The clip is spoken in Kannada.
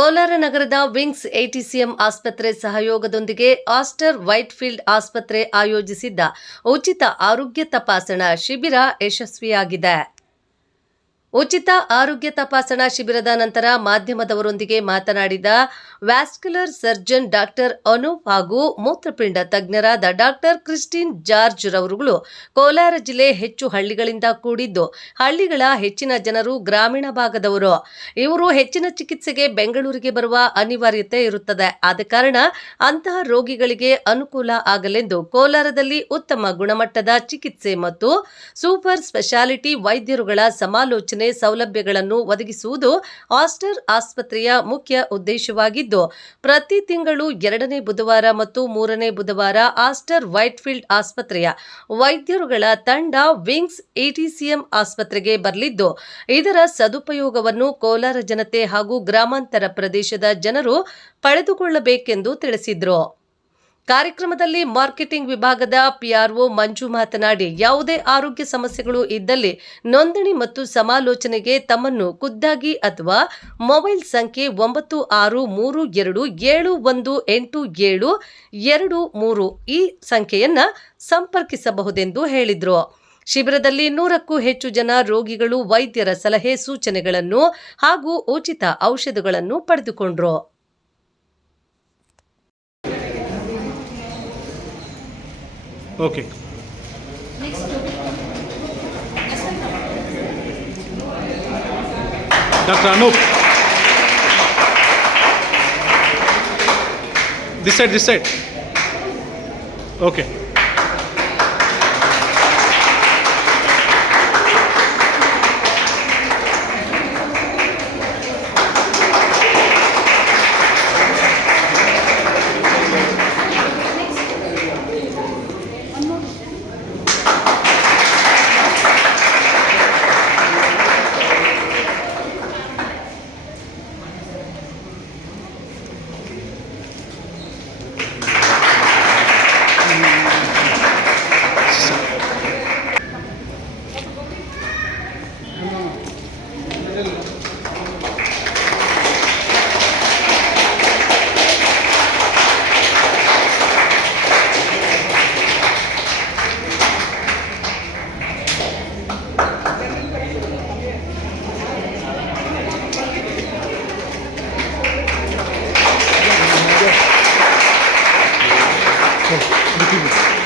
ಕೋಲಾರ ನಗರದ ವಿಂಗ್ಸ್ ಎಟಿಸಿಎಂ ಆಸ್ಪತ್ರೆ ಸಹಯೋಗದೊಂದಿಗೆ ಆಸ್ಟರ್ ವೈಟ್ಫೀಲ್ಡ್ ಆಸ್ಪತ್ರೆ ಆಯೋಜಿಸಿದ್ದ ಉಚಿತ ಆರೋಗ್ಯ ತಪಾಸಣಾ ಶಿಬಿರ ಯಶಸ್ವಿಯಾಗಿದೆ. ಉಚಿತ ಆರೋಗ್ಯ ತಪಾಸಣಾ ಶಿಬಿರದ ನಂತರ ಮಾಧ್ಯಮದವರೊಂದಿಗೆ ಮಾತನಾಡಿದ ವ್ಯಾಸ್ಕ್ಯುಲರ್ ಸರ್ಜನ್ ಡಾಕ್ಟರ್ ಅನೂಪ್ ಹಾಗೂ ಮೂತ್ರಪಿಂಡ ತಜ್ಞರಾದ ಡಾಕ್ಟರ್ ಕ್ರಿಸ್ಟಿನ್ ಜಾರ್ಜ್ ರವರುಗಳು ಕೋಲಾರ ಜಿಲ್ಲೆ ಹೆಚ್ಚು ಹಳ್ಳಿಗಳಿಂದ ಕೂಡಿದ್ದು, ಹಳ್ಳಿಗಳ ಹೆಚ್ಚಿನ ಜನರು ಗ್ರಾಮೀಣ ಭಾಗದವರು. ಇವರು ಹೆಚ್ಚಿನ ಚಿಕಿತ್ಸೆಗೆ ಬೆಂಗಳೂರಿಗೆ ಬರುವ ಅನಿವಾರ್ಯತೆ ಇರುತ್ತದೆ. ಆದ ಕಾರಣ ಅಂತಹ ರೋಗಿಗಳಿಗೆ ಅನುಕೂಲ ಆಗಲೆಂದು ಕೋಲಾರದಲ್ಲಿ ಉತ್ತಮ ಗುಣಮಟ್ಟದ ಚಿಕಿತ್ಸೆ ಮತ್ತು ಸೂಪರ್ ಸ್ಪೆಷಾಲಿಟಿ ವೈದ್ಯರುಗಳ ಸಮಾಲೋಚನೆ ಸೌಲಭ್ಯಗಳನ್ನು ಒದಗಿಸುವುದು ಆಸ್ಟರ್ ಆಸ್ಪತ್ರೆಯ ಮುಖ್ಯ ಉದ್ದೇಶವಾಗಿದ್ದು ಪ್ರತಿ ತಿಂಗಳು ಎರಡನೇ ಬುಧವಾರ ಮತ್ತು ಮೂರನೇ ಬುಧವಾರ ಆಸ್ಟರ್ ವೈಟ್ಫೀಲ್ಡ್ ಆಸ್ಪತ್ರೆಯ ವೈದ್ಯರುಗಳ ತಂಡ ವಿಂಗ್ಸ್ ಎಟಿಸಿಎಂ ಆಸ್ಪತ್ರೆಗೆ ಬರಲಿದ್ದು, ಇದರ ಸದುಪಯೋಗವನ್ನು ಕೋಲಾರ ಜನತೆ ಹಾಗೂ ಗ್ರಾಮಾಂತರ ಪ್ರದೇಶದ ಜನರು ಪಡೆದುಕೊಳ್ಳಬೇಕೆಂದು ತಿಳಿಸಿದರು. ಕಾರ್ಯಕ್ರಮದಲ್ಲಿ ಮಾರ್ಕೆಟಿಂಗ್ ವಿಭಾಗದ ಪಿಆರ್ಒ ಮಂಜು ಮಾತನಾಡಿ, ಯಾವುದೇ ಆರೋಗ್ಯ ಸಮಸ್ಯೆಗಳು ಇದ್ದಲ್ಲಿ ನೋಂದಣಿ ಮತ್ತು ಸಮಾಲೋಚನೆಗೆ ತಮ್ಮನ್ನು ಖುದ್ದಾಗಿ ಅಥವಾ ಮೊಬೈಲ್ ಸಂಖ್ಯೆ ಒಂಬತ್ತು ಆರು ಮೂರು ಎರಡು ಏಳು ಒಂದು ಎಂಟು ಏಳು ಎರಡು ಮೂರು ಈ ಸಂಖ್ಯೆಯನ್ನು ಸಂಪರ್ಕಿಸಬಹುದೆಂದು ಹೇಳಿದರು. ಶಿಬಿರದಲ್ಲಿ ನೂರಕ್ಕೂ ಹೆಚ್ಚು ಜನ ರೋಗಿಗಳು, ವೈದ್ಯರ ಸಲಹೆ ಸೂಚನೆಗಳನ್ನು ಹಾಗೂ ಉಚಿತ ಔಷಧಗಳನ್ನು ಪಡೆದುಕೊಂಡ್ರು. okay doctor Anoop this side this side okay bitirmiş.